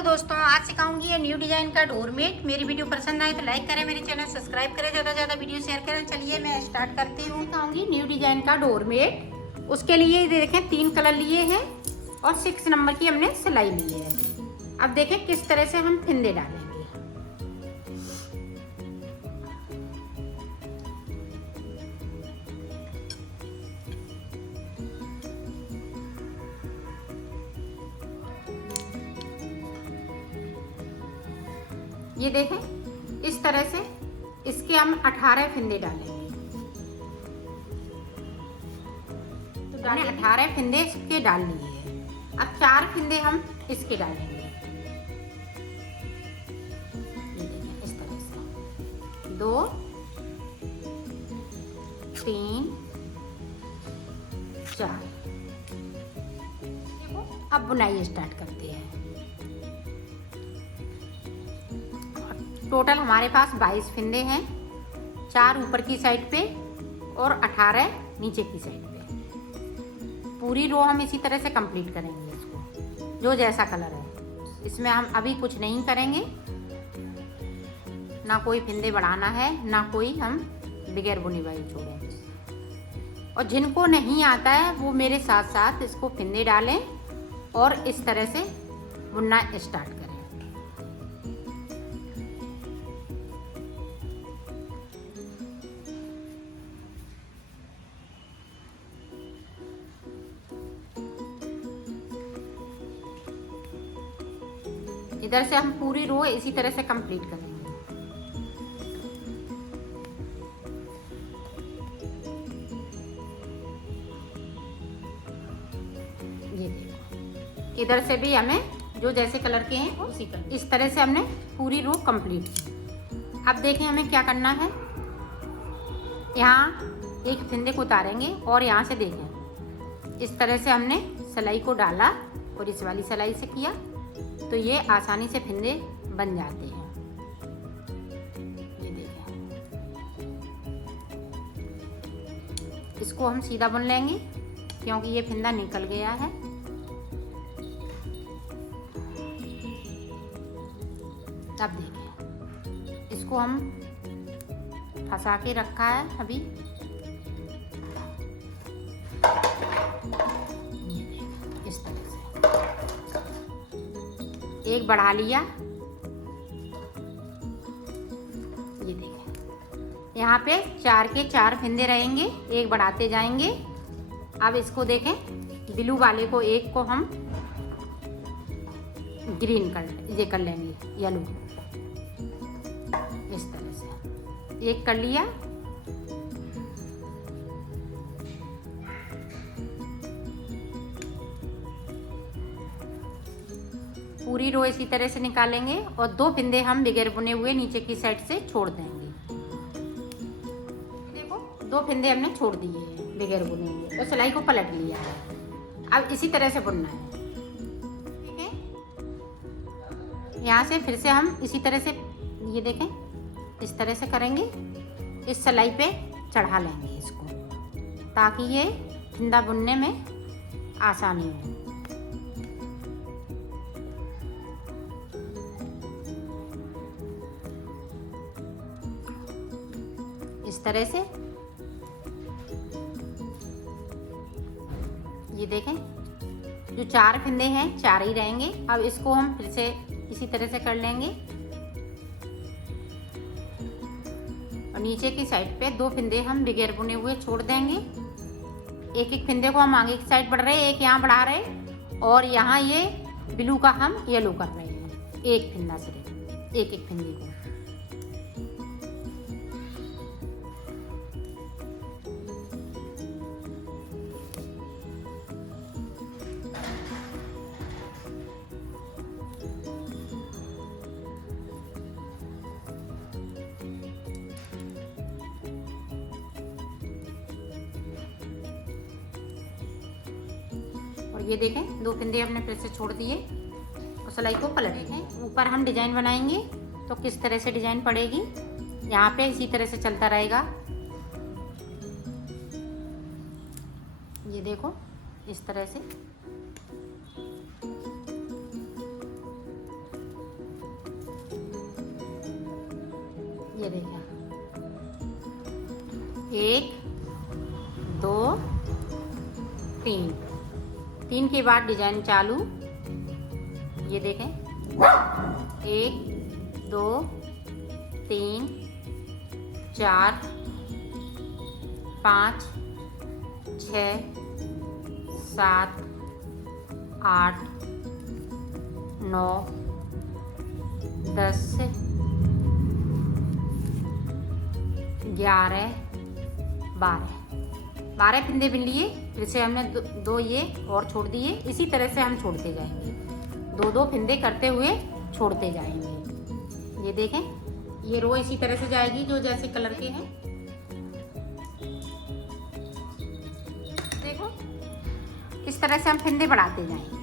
Hello दोस्तों, आज सिखाऊंगी ये न्यू डिजाइन का डोरमेट। मेरी वीडियो पसंद आए तो लाइक करें, मेरे चैनल सब्सक्राइब करें, ज़्यादा से ज़्यादा वीडियो शेयर करें। चलिए मैं स्टार्ट करती हूँ। सिखाऊंगी न्यू डिजाइन का डोरमेट। उसके लिए देखें 3 कलर लिए हैं और 6 नंबर की हमने सिलाई ली है। अब देखें किस तरह से हम फिंदे डालेंगे। ये देखें इस तरह से इसके हम 18 फिंदे डालेंगे। तो मैंने 18 फिंदे इसके डाल लिए हैं। अब 4 फिंदे हम इसके डालेंगे। ये देखें इस तरह से 2 3 4। अब बुनाई स्टार्ट करते हैं। टोटल हमारे पास 22 फिंदे हैं, 4 ऊपर की साइड पे और 18 नीचे की साइड पे। पूरी रो हम इसी तरह से कंप्लीट करेंगे इसको, जो जैसा कलर है। इसमें हम अभी कुछ नहीं करेंगे, ना कोई फिंदे बढ़ाना है, ना कोई हम बगैर बुनी हुई छोड़ेंगे। और जिनको नहीं आता है वो मेरे साथ साथ इसको फिंदे डालें और इस तरह से बुनना स्टार्ट करें। इधर से हम पूरी रो इसी तरह से कंप्लीट करेंगे। ये देखो, इधर से भी हमें जो जैसे कलर के हैं उसी कलर, इस तरह से हमने पूरी रो कंप्लीट की। अब देखें हमें क्या करना है। यहाँ एक फिंदे को उतारेंगे और यहाँ से देखें इस तरह से हमने सिलाई को डाला और इस वाली सिलाई से किया, तो ये आसानी से फिंदे बन जाते हैं। ये देखें, इसको हम सीधा बुन लेंगे क्योंकि ये फिंदा निकल गया है। अब देखें, इसको हम फंसा के रखा है अभी। इस तरह से एक बढ़ा लिया। ये देखें, यहाँ पे 4 के 4 फिंदे रहेंगे, एक बढ़ाते जाएंगे। अब इसको देखें, ब्लू वाले को एक को हम ग्रीन कर लेंगे, येलो। इस तरह से एक कर लिया। पूरी रो इसी तरह से निकालेंगे और 2 फिंदे हम बगैर बुने हुए नीचे की साइड से छोड़ देंगे। देखो 2 फिंदे हमने छोड़ दिए हैं बगैर बुने हुए और सिलाई को पलट लिया है। अब इसी तरह से बुनना है, ठीक है। यहाँ से फिर से हम इसी तरह से, ये देखें इस तरह से करेंगे, इस सिलाई पे चढ़ा लेंगे इसको, ताकि ये फिंदा बुनने में आसानी हो। इस तरह से ये देखें, जो 4 फिंदे हैं 4 ही रहेंगे। अब इसको हम फिर से इसी तरह से कर लेंगे और नीचे की साइड पे 2 फिंदे हम बगैर बुने हुए छोड़ देंगे। एक एक फिंदे को हम आगे की साइड बढ़ रहे हैं, एक यहाँ बढ़ा रहे हैं और यहाँ ये ब्लू का हम येलो कर रहे हैं। एक फिंदा सिर्फ, एक एक फिंदे को। ये देखें 2 फिंदे हमने फिर से छोड़ दिए और सिलाई को पलट दें। ऊपर हम डिजाइन बनाएंगे तो किस तरह से डिजाइन पड़ेगी, यहाँ पे इसी तरह से चलता रहेगा। ये देखो इस तरह से ये देखिए 1 2 3, 3 के बाद डिजाइन चालू। ये देखें 1 2 3 4 5 6 7 8 9 10 11 12 फिंदे बिन लिए। फिर से हमने दो ये और छोड़ दिए। इसी तरह से हम छोड़ते जाएंगे, 2 फिंदे करते हुए छोड़ते जाएंगे। ये देखें ये रो इसी तरह से जाएगी जो जैसे कलर के हैं। देखो इस तरह से हम फिंदे बढ़ाते जाएंगे।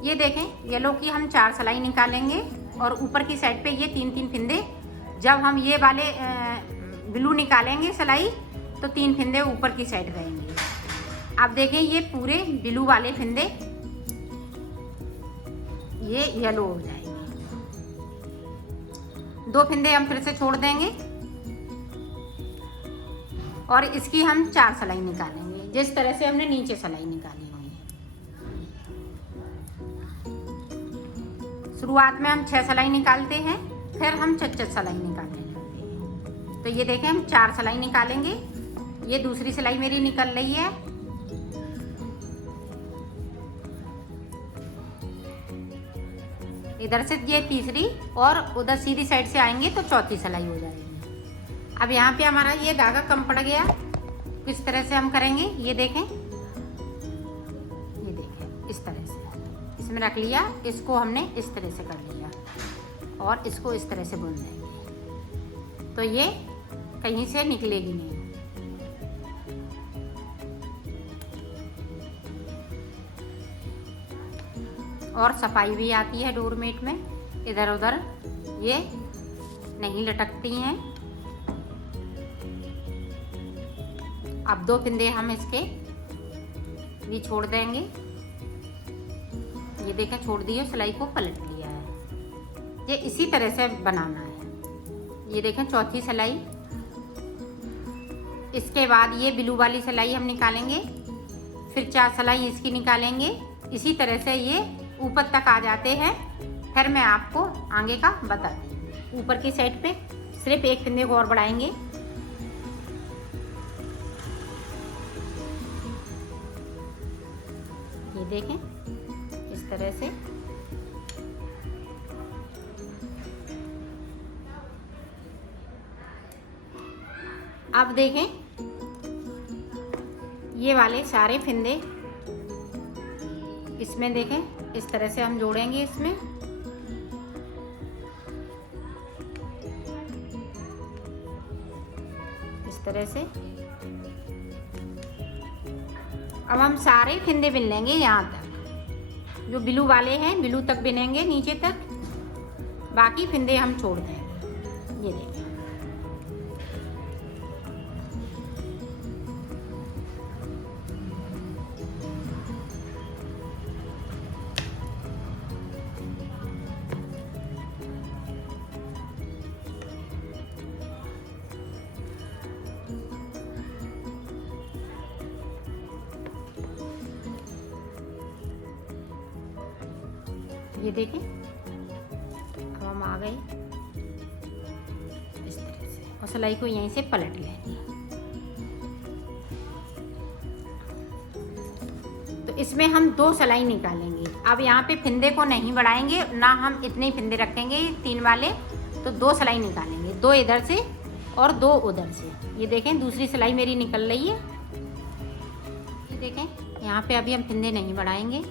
ये देखें येलो की हम 4 सिलाई निकालेंगे और ऊपर की साइड पे ये 3 फिंदे। जब हम ये वाले ब्लू निकालेंगे सिलाई तो 3 फिंदे ऊपर की साइड रहेंगे। आप देखें ये पूरे ब्लू वाले फिंदे ये येलो हो जाएंगे। 2 फिंदे हम फिर से छोड़ देंगे और इसकी हम 4 सिलाई निकालेंगे जिस तरह से हमने नीचे सिलाई निकाली हुई है। शुरुआत में हम 6 सिलाई निकालते हैं, फिर हम 4 सिलाई निकालेंगे। तो ये देखें हम 4 सिलाई निकालेंगे। ये दूसरी सिलाई मेरी निकल रही है। इधर से ये तीसरी और उधर सीधी साइड से आएंगे तो चौथी सिलाई हो जाएगी। अब यहाँ पे हमारा ये धागा कम पड़ गया, किस तरह से हम करेंगे ये देखें। ये देखें इस तरह से इसमें रख लिया, इसको हमने इस तरह से कर लिया और इसको इस तरह से बुन देंगे तो ये कहीं से निकलेगी नहीं। और सफाई भी आती है डोरमेट में, इधर उधर ये नहीं लटकती हैं। अब 2 फिंदे हम इसके भी छोड़ देंगे। ये देखें छोड़ दिए, सिलाई को पलट लिया है। ये इसी तरह से बनाना है। ये देखें चौथी सिलाई। इसके बाद ये ब्लू वाली सिलाई हम निकालेंगे, फिर 4 सिलाई इसकी निकालेंगे। इसी तरह से ये ऊपर तक आ जाते हैं। फिर मैं आपको आगे का बता दूँ। ऊपर की साइड पे सिर्फ 1 फिंदे को और बढ़ाएंगे। ये देखें इस तरह से। अब देखें ये वाले सारे फिंदे इसमें देखें इस तरह से हम जोड़ेंगे। इसमें इस तरह से अब हम सारे फिंदे बिन लेंगे यहाँ तक। जो ब्लू वाले हैं ब्लू तक बिनेंगे नीचे तक, बाकी फिंदे हम छोड़ देंगे। ये देखिए ये देखें अब हम आ गए इस तरह से और सिलाई को यहीं से पलट लेंगे। तो इसमें हम 2 सिलाई निकालेंगे। अब यहाँ पे फिंदे को नहीं बढ़ाएंगे ना, हम इतने ही फिंदे रखेंगे 3 वाले। तो 2 सिलाई निकालेंगे, 2 इधर से और 2 उधर से। ये देखें दूसरी सिलाई मेरी निकल रही है। ये देखें यहाँ पे अभी हम फिंदे नहीं बढ़ाएंगे,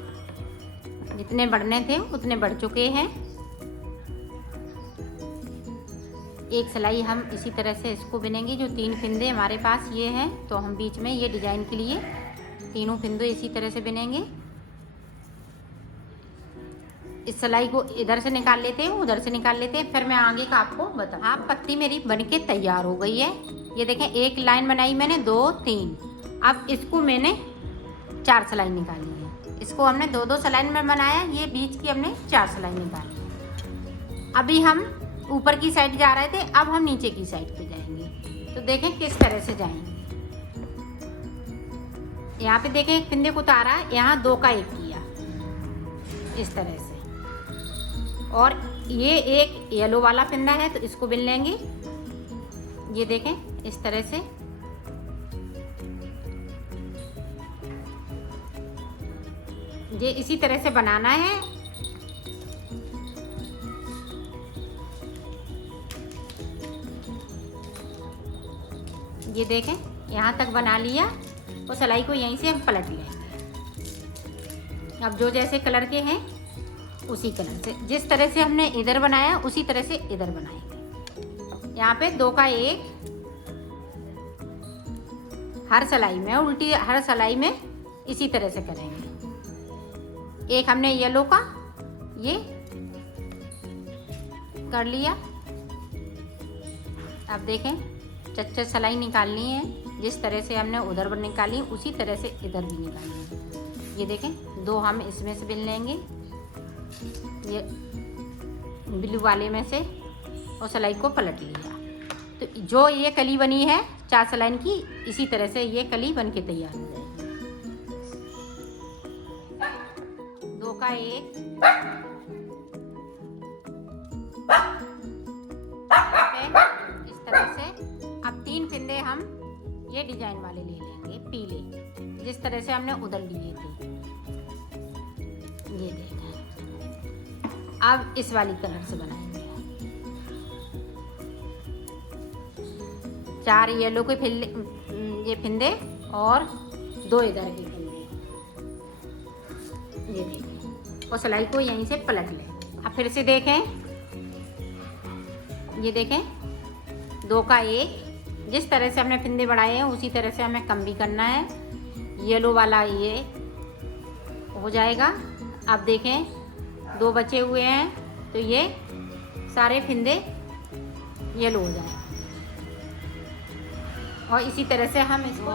जितने बढ़ने थे उतने बढ़ चुके हैं। एक सिलाई हम इसी तरह से इसको बिनेंगे। जो 3 फिंदे हमारे पास ये हैं तो हम बीच में ये डिजाइन के लिए 3 फिंदे इसी तरह से बिनेंगे। इस सिलाई को इधर से निकाल लेते हैं, उधर से निकाल लेते हैं, फिर मैं आगे का आपको बताऊँ। हाफ पत्ती मेरी बनके तैयार हो गई है। ये देखें एक लाइन बनाई मैंने, 2 3। अब इसको मैंने 4 सिलाई निकाली है। इसको हमने 2-2 सिलाई में बनाया, ये बीच की हमने 4 सिलाई निकाली। अभी हम ऊपर की साइड जा रहे थे, अब हम नीचे की साइड पे जाएंगे। तो देखें किस तरह से जाएंगे। यहाँ पे देखें एक फिंदे को उतारा, यहाँ 2 का 1 किया इस तरह से, और ये एक येलो वाला फिंदा है तो इसको बिन लेंगे। ये देखें इस तरह से, ये इसी तरह से बनाना है। ये देखें यहाँ तक बना लिया, और सिलाई को यहीं से हम पलट लेंगे। अब जो जैसे कलर के हैं उसी कलर से, जिस तरह से हमने इधर बनाया उसी तरह से इधर बनाएंगे। यहाँ पे 2 का 1 हर सिलाई में, उल्टी हर सिलाई में इसी तरह से करेंगे। एक हमने येलो का ये कर लिया। अब देखें चच्चा सिलाई निकालनी है, जिस तरह से हमने उधर निकाली उसी तरह से इधर भी निकालनी है। ये देखें 2 हम इसमें से बिन लेंगे, ये ब्लू वाले में से, और सिलाई को पलट लिया। तो जो ये कली बनी है 4 सिलाई की, इसी तरह से ये कली बन के तैयार हो जाएगी। 2 का 1 इस तरह से। अब 3 फिंदे हम ये डिजाइन वाले ले लेंगे, पीले, जिस तरह से हमने उधर लिए थे। ये देखें, अब इस वाली कलर से बनाएंगे। 4 येलो के ये फिंदे और 2 इधर के फिंदे। ये देखें, और सिलाई को यहीं से पलट लें। अब फिर से देखें, ये देखें 2 का 1, जिस तरह से हमने फिंदे बढ़ाए हैं उसी तरह से हमें कम भी करना है। येलो वाला ये हो जाएगा। अब देखें 2 बचे हुए हैं, तो ये सारे फिंदे येलो हो जाएंगे, और इसी तरह से हम इसको,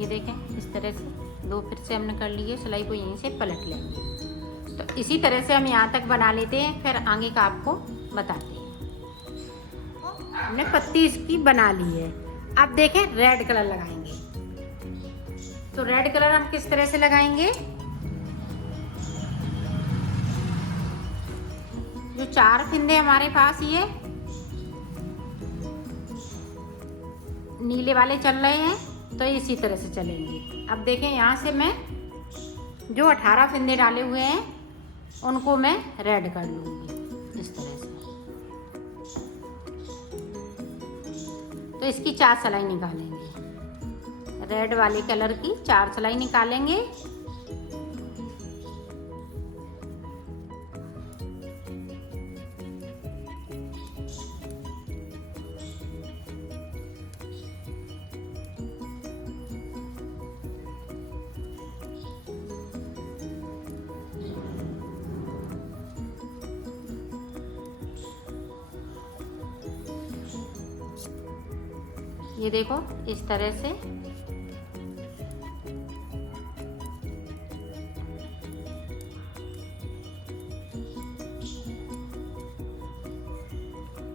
ये देखें इस तरह से 2 फिर से हमने कर लिए, सिलाई को यहीं से पलट लेंगे। तो इसी तरह से हम यहाँ तक बना लेते हैं, फिर आगे का आपको बताते हैं। हमने पत्ती इसकी बना ली है। अब देखें रेड कलर लगाएंगे। तो रेड कलर हम किस तरह से लगाएंगे, जो 4 फिंदे हमारे पास ये नीले वाले चल रहे हैं, तो इसी तरह से चलेंगे। अब देखें यहाँ से मैं जो 18 फिंदे डाले हुए हैं उनको मैं रेड कर लूँगी इस तरह से। तो इसकी 4 सिलाई निकालेंगे, रेड वाले कलर की 4 सिलाई निकालेंगे। ये देखो इस तरह से।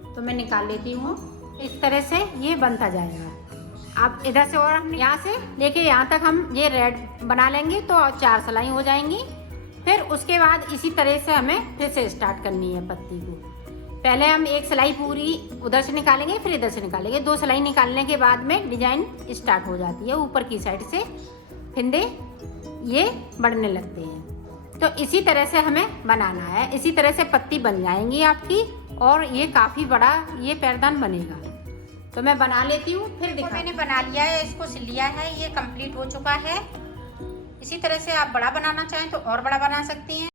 तो मैं निकाल लेती हूँ। इस तरह से ये बनता जाएगा। अब इधर से और हम यहाँ से लेके यहाँ तक हम ये रेड बना लेंगे, तो 4 सिलाई हो जाएंगी। फिर उसके बाद इसी तरह से हमें फिर से स्टार्ट करनी है पत्ती को। पहले हम एक सिलाई पूरी उधर से निकालेंगे, फिर इधर से निकालेंगे। 2 सिलाई निकालने के बाद में डिजाइन स्टार्ट हो जाती है। ऊपर की साइड से फिंदे ये बढ़ने लगते हैं। तो इसी तरह से हमें बनाना है। इसी तरह से पत्ती बन जाएंगी आपकी, और ये काफ़ी बड़ा ये पैरदान बनेगा। तो मैं बना लेती हूँ, फिर दिखा। मैंने बना लिया है, इसको सिल लिया है, ये कंप्लीट हो चुका है। इसी तरह से आप बड़ा बनाना चाहें तो और बड़ा बना सकती हैं।